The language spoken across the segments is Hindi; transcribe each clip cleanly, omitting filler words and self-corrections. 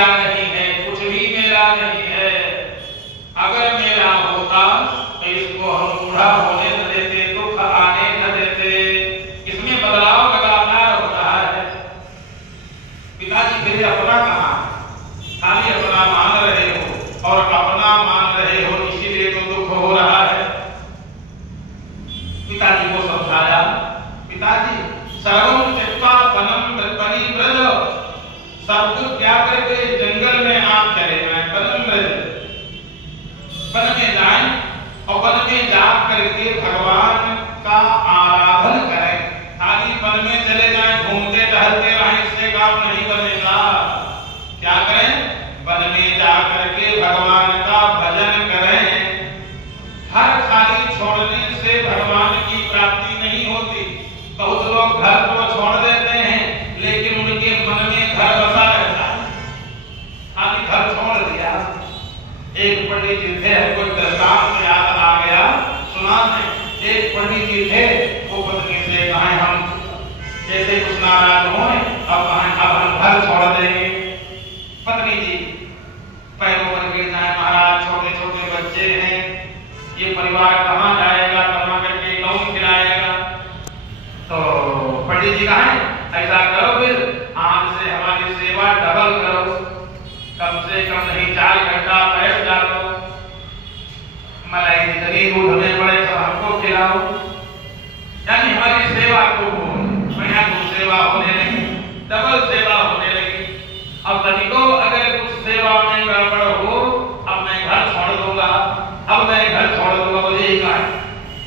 मेरा नहीं है, कुछ भी मेरा नहीं है। अगर मेरा होता तो इसको हम बूढ़ा होने न देते, दुख आने न देते। इसमें बदलाव लगातार हो रहा है। पिताजी फिर अपना कहा, खाली अपना मान रहे हो और अपना मान रहे हो, इसीलिए तो दुख हो रहा है। पिताजी को समझाया, पिताजी सर्वं त्यक्त्वा वनं परिव्रज, सब कुछ त्याग करके जंगल में आप चले जाएं, वन में जाएं और वन में जा करके भगवान का आराधन करें। खाली वन में चले जाएं, घूमते टहलते रहें, इससे काम नहीं बनेगा। क्या करें? वन में जा करके भगवान का भजन करें। घर खाली छोड़ने से भगवान की प्राप्ति नहीं होती। बहुत लोग घर को छोड़ देते हैं, लेकिन उनके मन में घर बसा रहता है। खाली घर छोड़ दिया। एक पंडित जी थे, हमको दृष्टांत याद आ गया, सुना है। एक पंडित जी थे, वो पत्नी से कहा हम जैसे कुछ नाराज हो, अब हम घर छोड़ देंगे। पत्नी जी पैरों पर गिर जाए, महाराज छोटे छोटे बच्चे हैं, ये परिवार कहाँ जाएगा, कमा करके कौन खिलाएगा। तो पंडित जी कहा ऐसा करो, फिर आज से हमारी सेवा डबल करो, कम से कम नहीं 4 घंटा बैठ जाओ, मलाई दही दूध हमें पड़े तो हमको खिलाओ, यानी हमारी सेवा खूब हो। बढ़िया खूब सेवा होने लगी, डबल सेवा होने लगी। अब तनिको अगर कुछ सेवा में गड़बड़ हो, अब मैं घर छोड़ दूंगा, अब मैं घर छोड़ दूंगा, मुझे ही कहा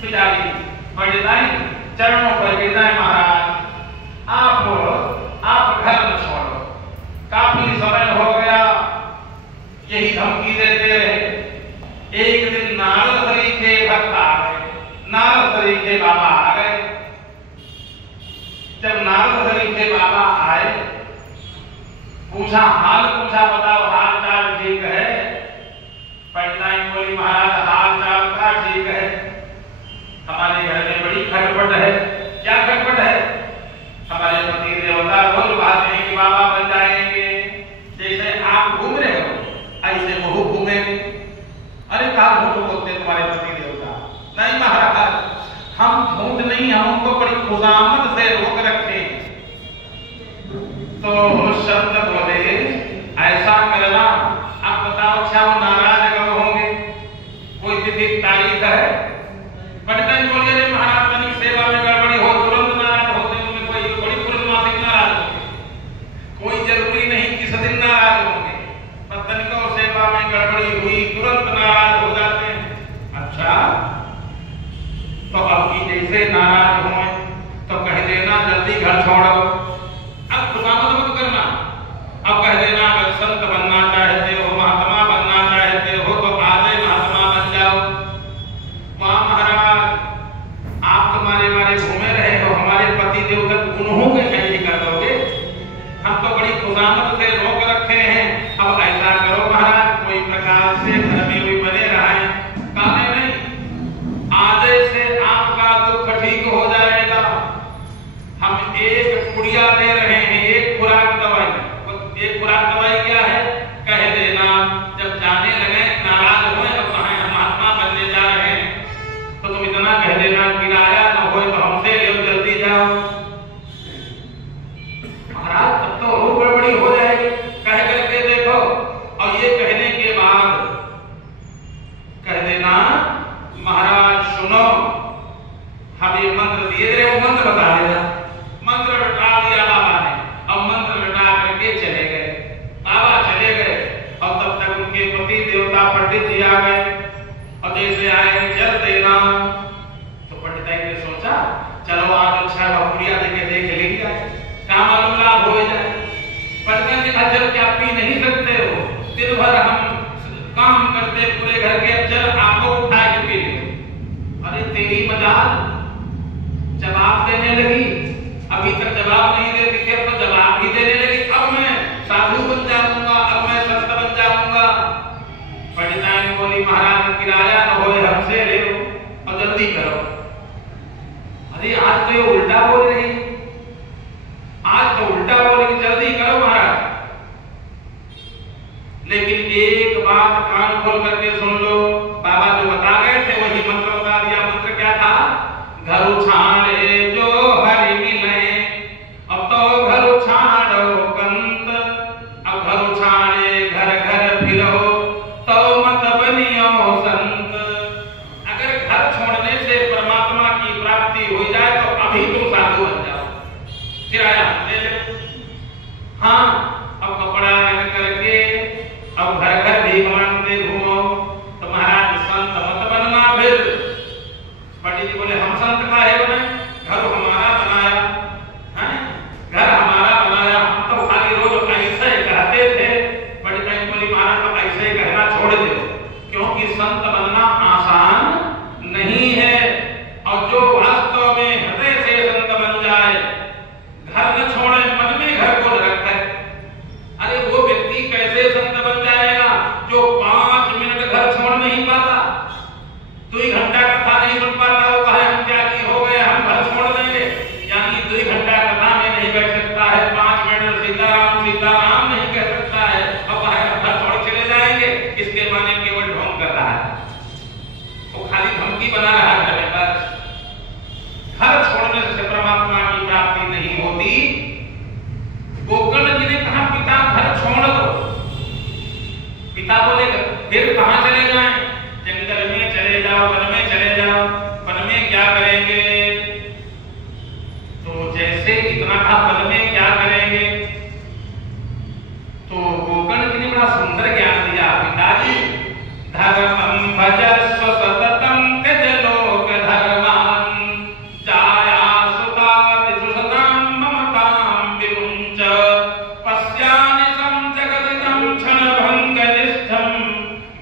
पिताजी पंडित चरणों पर गिर जाए, महाराज आप घर न छोड़ो, काफी समय हो गया यही धमकी देते रहे। एक दिन नारद हरि के भक्त आ गए, नारद हरि के बाबा आ गए। जब नारद हरि के बाबा आए, पूछा हाल पूछा, बताओ हाल चाल ठीक है? पंडित बोली महाराज हाल चाल का ठीक है, हमारे घर में बड़ी खटपट है। क्या खटपट है? हमारे पति देवता रोज भागते हैं कि बाबा बन जाएंगे, जैसे आप घूम रहे हो ऐसे वो घूमेंगे। अरे कहा झूठ बोलते तुम्हारे पति देवता? नहीं महाराज, हम झूठ नहीं, हम उनको बड़ी खुशामद से रोक रखे। तो शब्द बोले ऐसा करना, आप बताओ अच्छा वो नाराज कब होंगे? कोई तिथि तारीख है? पंडित बोले रे महाराज तनिक सेवा में गड़बड़ी हो तुरंत नाराज होते, उनमें कोई बड़ी पूर्णमासी नाराज होंगे, कोई जरूरी नहीं किस दिन नाराज होंगे, पर तनिको सेवा में गड़बड़ी हुई तुरंत नाराज हो जाते हैं। अच्छा तो अब की जैसे नाराज हो तो कह देना जल्दी घर छोड़ो, अब खुशामद मत करना, अब कह देना अगर संत बनना चाहते हो, महात्मा बनना चाहते हो तो आज ही महात्मा बन जाओ। वहां महाराज आप तुम्हारे मारे घूमे रहे हो, हमारे पति देवता उन्हों के कैसे कर दोगे? हम तो बड़ी खुशामद से रोक रखे हैं, अब ऐसा करो महाराज कोई प्रकार से घर में भी बने रहे। कहने नहीं, आज से आपका दुख ठीक हो जाएगा। हम एक पुड़िया दे रहे हैं, एक खुराक दवाई। एक खुराक दवाई क्या है? कह देना जब जाने लगे नाराज हुए, अब कहें हम महात्मा बनने जा रहे हैं, तो तुम इतना कह देना किराया न हो तो हमसे ले जल्दी जाओ। महाराज तब तो और गड़बड़ी हो जाएगी। कह करके देखो, और ये कहने के बाद कह देना महाराज सुनो, हम ये मंत्र दिए थे, वो मंत्र बता देना। मंत्र रटा दिया बाबा ने, अब मंत्र रटा करके चले गए। बाबा चले गए और तब तक उनके पति देवता पंडित जी आ गए, और जैसे आए जल देना, तो पंडित ने सोचा चलो आज अच्छा पुड़िया देके देख लेंगे, काम मालूम लाभ हो जाए। पंडित ने कहा जल क्या पी नहीं सकते हो, दिन भर हम काम करते पूरे घर के, जल आपको उठा के पी ले। अरे तेरी मजाल, जवाब देने लगी। अभी तक जवाब नहीं देती थी, अब तो जवाब ही देने लगी। अब मैं साधु बन जाऊंगा, अब मैं संत बन जाऊंगा। पंडित ने बोली महाराज किराया न हो हमसे ले लो और जल्दी करो। अरे आज तो ये उल्टा बोल रही, आज तो उल्टा बोल रही, जल्दी करो महाराज। लेकिन एक बात कान खोल करके सुन लो, बाबा जो बता गए थे वही मंत्र बता दिया। मंत्र क्या था? घर उछाड़े जो हरि मिले, अब तो घर उछाड़ो कंत, अब घर उछाड़े घर घर फिरो, तो मत बनियो संत। अगर घर छोड़ने से परमात्मा की प्राप्ति हो जाए तो अभी तुम साधु बन जाओ, किराया ले लो। हाँ, अब कपड़ा रंग करके अब घर घर भीख मांगते घूमो तो महाराज संत मत बनना। फिर पंडित जी बोले हम संत काहे बने, घर हमारा बनाया है, घर हमारा बनाया, हम तो खाली रोज ऐसे कहते थे। पंडित जी बोले महाराज तो ऐसे कहना छोड़ दो, क्योंकि संत बनना आसान नहीं है। और जो वास्तव में हृदय से संत बन जाए, घर न छोड़े, मन में घर को रखे, अरे वो व्यक्ति कैसे संत बन जाएगा जो 5 मिनट घर छोड़ नहीं पाता, 2 घंटा कथा नहीं सुन पाता, वो कहे हम त्यागी हो गए, हम घर छोड़ देंगे। यानी 2 घंटा कथा में नहीं बैठ सकता है, 5 मिनट सीताराम सीताराम नहीं कह सकता है, अब हम घर छोड़ चले जाएंगे। इसके माने केवल ढोंग कर रहा है, वो खाली धमकी बना रहा है। बस घर छोड़ने से परमात्मा की प्राप्ति नहीं होती। गोकर्ण जी ने कहा पिता घर छोड़ दो। पिता बोले फिर कहां चले जाएं? जंगल में चले जाओ, वन में चले जाओ। वन में क्या करेंगे? तो जैसे इतना था, वन में क्या करेंगे? तो गोकर्ण जी ने बड़ा सुंदर ज्ञान दिया। पिताजी धर्मं भजस्व सततं त्यज लोक धर्मान्, जाया सुतादिषु सतां ममतां विमुञ्च, पश्यानि संजगदिदं क्षणभङ्गनिष्ठं,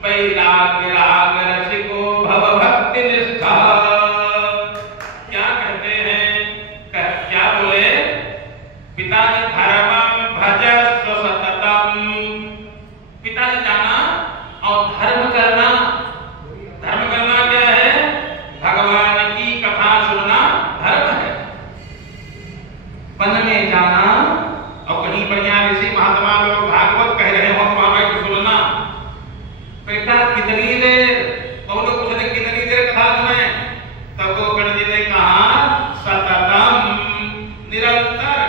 वैराग्यराग रसिको भव भक्तिनिष्ठः। क्या कहते हैं? क्या बोले? पिताजी धर्मं भजस्व सततं, पिताजी जाना और धर्म करना। धर्म करना क्या है? भगवान की कथा सुनना धर्म है। वन में जाना और कहीं बढ़िया ऋषि महात्मा लोग भागवत कह रहे हो वहां बैठ सुनना। बेटा कितनी देर, बहुत लोग पूछते कितनी देर कथा सुने, तब गोकर्ण जी ने कहा सततम, निरंतर।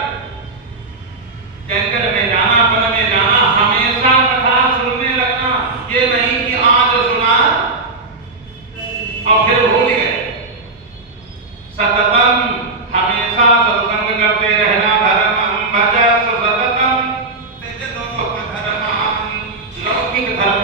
जंगल में जाना, वन में जाना, हमेशा कथा सुनने लगना। ये नहीं कि आज सुना और फिर भूल गए। सततम, हमेशा सत्संग करते रहना। धर्मं भजस्व सततं त्यज लोक धर्मान्, लौकिक धर्म